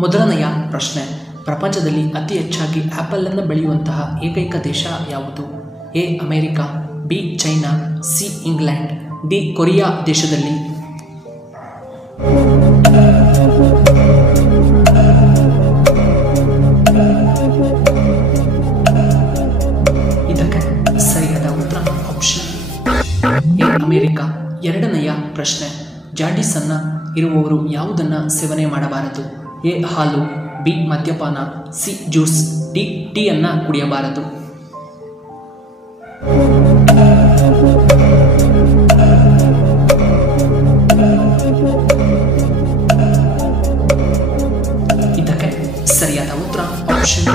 ಮೊದಲನೆಯ ಪ್ರಶ್ನೆ, ಪ್ರಪಂಚದಲ್ಲಿ ಅತಿ ಹೆಚ್ಚಾಗಿ ಆಪಲ್ ಅನ್ನು ಬೆಳೆಯುವಂತಹ ಏಕೈಕ ದೇಶ ಯಾವುದು? A America, B China, C England, D Korea ದೇಶದಲ್ಲಿ. ಇದಕ್ಕೆ ಸರಿಯಾದ ಉತ್ತರ ಆಪ್ಷನ್ ಎ ಅಮೆರಿಕ. ಎರಡನೆಯ ಪ್ರಶ್ನೆ, ಜಾಂಡೀಸ್ ಅನ್ನ ಇರುವವರು ಯಾವುದನ್ನು ಸೇವನೆ ಮಾಡಬಾರದು? ಎ ಹಾಲು, ಬಿ ಮದ್ಯಪಾನ, ಸಿ ಜ್ಯೂಸ್, ಡಿ ಟೀಯನ್ನು ಕುಡಿಯಬಾರದು. ಇದಕ್ಕೆ ಸರಿಯಾದ ಉತ್ತರ ಆಪ್ಷನ್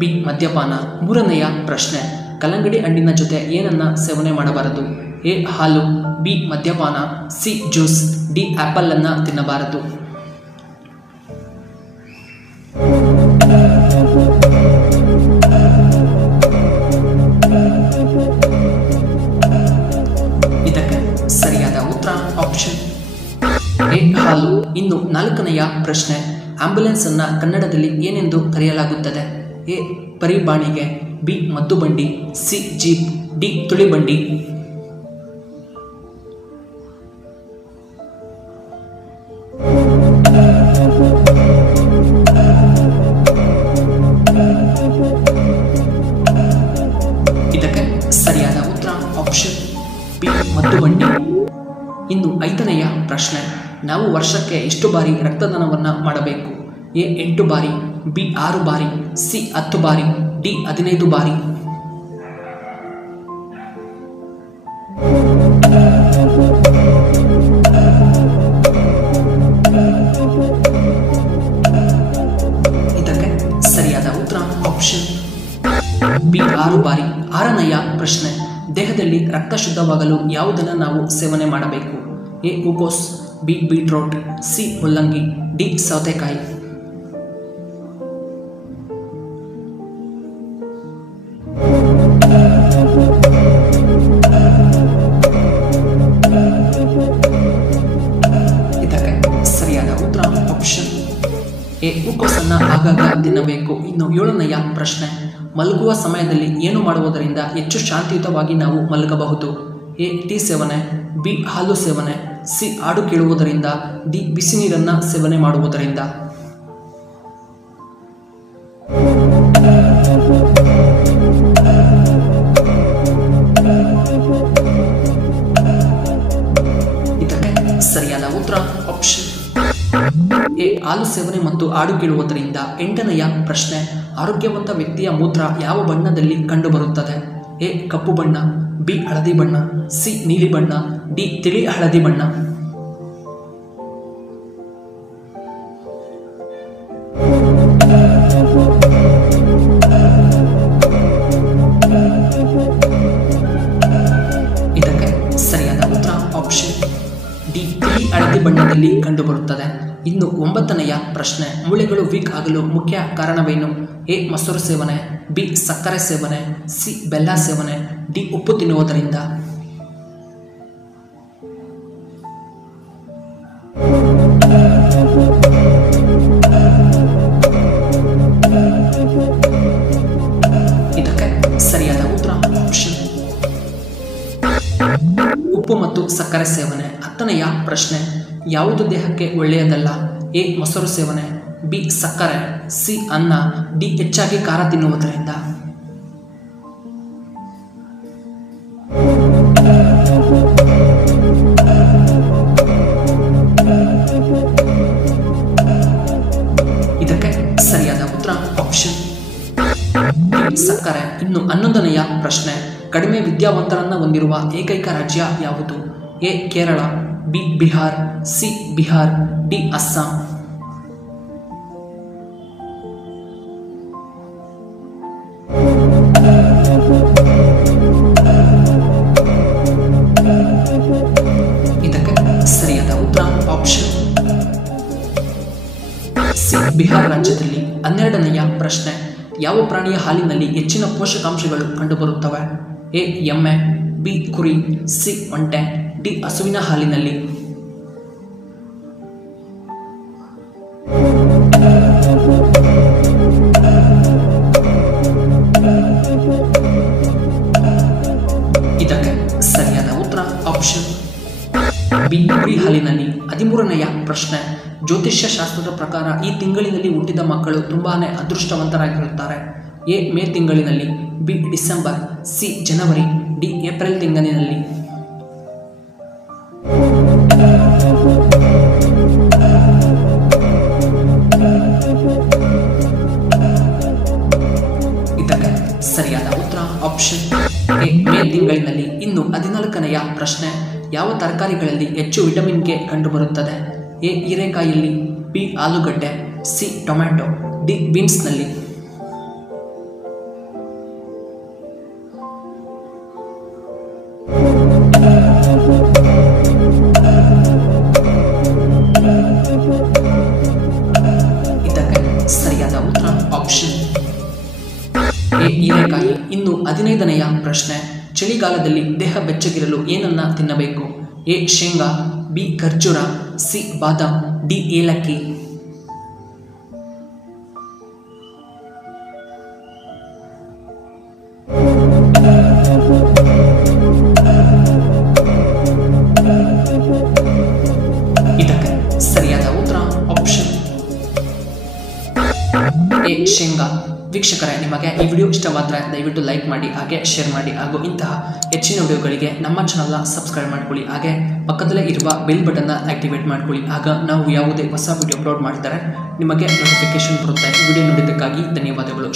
ಬಿ ಮದ್ಯಪಾನ. ಮೂರನೆಯ ಪ್ರಶ್ನೆ, ಕಲ್ಲಂಗಡಿ ಹಣ್ಣಿನ ಜೊತೆ ಏನನ್ನ ಸೇವನೆ ಮಾಡಬಾರದು? ಎ ಹಾಲು, ಬಿ ಮದ್ಯಪಾನ, ಸಿ ಜ್ಯೂಸ್, ಡಿ ಆಪಲ್ ಅನ್ನ ತಿನ್ನಬಾರದು. ಇದಕ್ಕೆ ಸರಿಯಾದ ಉತ್ತರ ಆಪ್ಷನ್ ಎ ಹಾಲು. ಇನ್ನು ನಾಲ್ಕನೆಯ ಪ್ರಶ್ನೆ, ಆಂಬ್ಯುಲೆನ್ಸ್ ಅನ್ನ ಕನ್ನಡದಲ್ಲಿ ಏನೆಂದು ಕರೆಯಲಾಗುತ್ತದೆ? ಎ ಪರಿಬಾಣಿಗೆ, ಬಿ ಮದ್ದುಬಂಡಿ, ಸಿ ಜೀಪ್, ಡಿ ತುಳಿಬಂಡಿ. ಇದಕ್ಕೆ ಸರಿಯಾದ ಉತ್ತರ ಆಪ್ಷನ್ ಬಿ ಮದ್ದುಬಂಡಿ. ಇನ್ನು ಐದನೆಯ ಪ್ರಶ್ನೆ, ನಾವು ವರ್ಷಕ್ಕೆ ಎಷ್ಟು ಬಾರಿ ರಕ್ತದಾನವನ್ನು ಮಾಡಬೇಕು? ಎ 8 ಬಾರಿ, ಬಿ 6 ಬಾರಿ, ಸಿ 10 ಬಾರಿ, ಡಿ 15 ಬಾರಿ. ಇದಕ್ಕೆ ಸರಿಯಾದ ಉತ್ತರ ಆಪ್ಷನ್ ಬಿ 6 ಬಾರಿ. ಆರನೆಯ ಪ್ರಶ್ನೆ, ದೇಹದಲ್ಲಿ ರಕ್ತ ಶುದ್ಧವಾಗಲು ಯಾವುದನ್ನು ನಾವು ಸೇವನೆ ಮಾಡಬೇಕು? ಎ ಹೂಕೋಸ್, ಬಿ ಬೀಟ್ರೋಟ್, ಸಿ ಮುಲ್ಲಂಗಿ, ಡಿ ಸೌತೆಕಾಯಿ. ಇದಕ್ಕೆ ಸರಿಯಾದ ಉತ್ತರ ಆಪ್ಷನ್ ಎ ಹೂಕೋಸನ್ನ ಆಗಾಗ ತಿನ್ನಬೇಕು. ಇನ್ನು ಏಳನೆಯ ಪ್ರಶ್ನೆ, ಮಲಗುವ ಸಮಯದಲ್ಲಿ ಏನು ಮಾಡುವುದರಿಂದ ಹೆಚ್ಚು ಶಾಂತಿಯುತವಾಗಿ ನಾವು ಮಲಗಬಹುದು? ಎ ಟೀ ಸೇವನೆ, ಬಿ ಹಾಲು ಸೇವನೆ, ಸಿ ಹಾಡು ಕೇಳುವುದರಿಂದ, ಡಿ ಬಿಸಿ ನೀರನ್ನು ಸೇವನೆ ಮಾಡುವುದರಿಂದ. ಇದಕ್ಕೆ ಸರಿಯಾದ ಉತ್ತರ ಆಪ್ಷನ್ ಎ ಹಾಲು ಸೇವನೆ ಮತ್ತು ಹಾಡು ಕೇಳುವುದರಿಂದ. ಎಂಟನೆಯ ಪ್ರಶ್ನೆ, ಆರೋಗ್ಯವಂತ ವ್ಯಕ್ತಿಯ ಮೂತ್ರ ಯಾವ ಬಣ್ಣದಲ್ಲಿ ಕಂಡುಬರುತ್ತದೆ? ಎ ಕಪ್ಪು ಬಣ್ಣ, ಬಿ ಹಳದಿ ಬಣ್ಣ, ಸಿ ನೀಲಿ ಬಣ್ಣ, ಡಿ ತಿಳಿ ಹಳದಿ ಬಣ್ಣ. ಇದಕ್ಕೆ ಸರಿಯಾದ ಉತ್ತರ ಆಪ್ಷನ್ ಡಿ ತಿಳಿ ಹಳದಿ ಬಣ್ಣದಲ್ಲಿ ಕಂಡುಬರುತ್ತದೆ. ಇನ್ನು ಒಂಬತ್ತನೆಯ ಪ್ರಶ್ನೆ, ಮೂಳೆಗಳು ವೀಕ್ ಆಗಲು ಮುಖ್ಯ ಕಾರಣವೇನು? ಎ ಮೊಸರು ಸೇವನೆ, ಬಿ ಸಕ್ಕರೆ ಸೇವನೆ, ಸಿ ಬೆಲ್ಲ ಸೇವನೆ, ಡಿ ಉಪ್ಪು ತಿನ್ನುವುದರಿಂದ. ಇದಕ್ಕೆ ಸರಿಯಾದ ಉತ್ತರ ಆಪ್ಷನ್ ಉಪ್ಪು ಮತ್ತು ಸಕ್ಕರೆ ಸೇವನೆ. ಹತ್ತನೆಯ ಪ್ರಶ್ನೆ, ಯಾವುದು ದೇಹಕ್ಕೆ ಒಳ್ಳೆಯದಲ್ಲ? ಎ ಮೊಸರು ಸೇವನೆ, ಬಿ ಸಕ್ಕರೆ, ಸಿ ಅನ್ನ, ಡಿ ಹೆಚ್ಚಾಗಿ ಖಾರ ತಿನ್ನುವುದರಿಂದ. ಇದಕ್ಕೆ ಸರಿಯಾದ ಉತ್ತರ ಆಪ್ಷನ್ ಡಿ ಸಕ್ಕರೆ. ಇನ್ನು 11ನೆಯ ಪ್ರಶ್ನೆ, ಕಡಿಮೆ ವಿದ್ಯಾವಂತರನ್ನ ಹೊಂದಿರುವ ಏಕೈಕ ರಾಜ್ಯ ಯಾವುದು? A Kerala, B Bihar, C Bihar, D Assam. ಇದಕ್ಕೆ ಸರಿಯಾದ ಉತ್ತರ ಆಪ್ಷನ್ ಸಿ ಬಿಹಾರ್ ರಾಜ್ಯದಲ್ಲಿ. 12ನೆಯ ಪ್ರಶ್ನೆ, ಯಾವ ಪ್ರಾಣಿಯ ಹಾಲಿನಲ್ಲಿ ಹೆಚ್ಚಿನ ಪೋಷಕಾಂಶಗಳು ಕಂಡುಬರುತ್ತವೆ? ಎ ಎಮ್ಮೆ, ಬಿ ಕುರಿ, ಸಿ ಒಂಟೆ, ಡಿ ಹಸುವಿನ ಹಾಲಿನಲ್ಲಿ. ಬಿ ಕುರಿ ಹಾಲಿನಲ್ಲಿ. 13ನೆಯ ಪ್ರಶ್ನೆ, ಜ್ಯೋತಿಷ್ಯ ಶಾಸ್ತ್ರದ ಪ್ರಕಾರ ಈ ತಿಂಗಳಿನಲ್ಲಿ ಹುಟ್ಟಿದ ಮಕ್ಕಳು ತುಂಬಾನೇ ಅದೃಷ್ಟವಂತರಾಗಿರುತ್ತಾರೆ. ಎ ಮೇ ತಿಂಗಳಿನಲ್ಲಿ, ಬಿ ಡಿಸೆಂಬರ್, ಸಿ ಜನವರಿ, ಡಿ ಏಪ್ರಿಲ್ ತಿಂಗಳಿನಲ್ಲಿ. ಇದಕ್ಕೆ ಸರಿಯಾದ ಉತ್ತರ ಆಪ್ಷನ್ ಎ ಮೇ ತಿಂಗಳಿನಲ್ಲಿ. ಇನ್ನು 14ನೆಯ ಪ್ರಶ್ನೆ, ಯಾವ ತರಕಾರಿಗಳಲ್ಲಿ ಹೆಚ್ಚು ವಿಟಮಿನ್ ಕೆ ಕಂಡುಬರುತ್ತದೆ? ಎ ಹೀರೆಕಾಯಿಯಲ್ಲಿ, ಬಿ ಆಲೂಗಡ್ಡೆ, ಸಿ ಟೊಮ್ಯಾಟೊ, ಡಿ ಬೀನ್ಸ್ನಲ್ಲಿ. ಇದಕ್ಕೆ ಸರಿಯಾದ ಉತ್ತರ ಆಪ್ಷನ್ ಎ ಹೀರೆಕಾಯಿ. ಇನ್ನು 15ನೆಯ ಪ್ರಶ್ನೆ, ಚಳಿಗಾಲದಲ್ಲಿ ದೇಹ ಬೆಚ್ಚಗಿರಲು ಏನನ್ನ ತಿನ್ನಬೇಕು? ಎ ಶೇಂಗಾ, ಬಿ ಖರ್ಜೂರ, ಸಿ ಬಾದಾಮ್, ಡಿ ಏಲಕ್ಕಿ. ಇದಕ್ಕೆ ಸರಿಯಾದ ಉತ್ತರ ಆಪ್ಷನ್ ಎ ಶೇಂಗಾ. ವೀಕ್ಷಕರೇ, ನಿಮಗೆ ಈ ವಿಡಿಯೋ ಇಷ್ಟವಾದರೆ ದಯವಿಟ್ಟು ಲೈಕ್ ಮಾಡಿ, ಹಾಗೆ ಶೇರ್ ಮಾಡಿ, ಹಾಗೂ ಇಂತಹ ಹೆಚ್ಚಿನ ವಿಡಿಯೋಗಳಿಗೆ ನಮ್ಮ ಚಾನಲ್ನ ಸಬ್ಸ್ಕ್ರೈಬ್ ಮಾಡ್ಕೊಳ್ಳಿ. ಹಾಗೆ ಪಕ್ಕದಲ್ಲೇ ಇರುವ ಬೆಲ್ ಬಟನ್ನ ಆಕ್ಟಿವೇಟ್ ಮಾಡ್ಕೊಳ್ಳಿ. ಆಗ ನಾವು ಯಾವುದೇ ಹೊಸ ವಿಡಿಯೋ ಅಪ್ಲೋಡ್ ಮಾಡಿದರೆ ನಿಮಗೆ ನೋಟಿಫಿಕೇಶನ್ ಬರುತ್ತೆ. ವಿಡಿಯೋ ನೋಡಿದ್ದಕ್ಕಾಗಿ ಧನ್ಯವಾದಗಳು.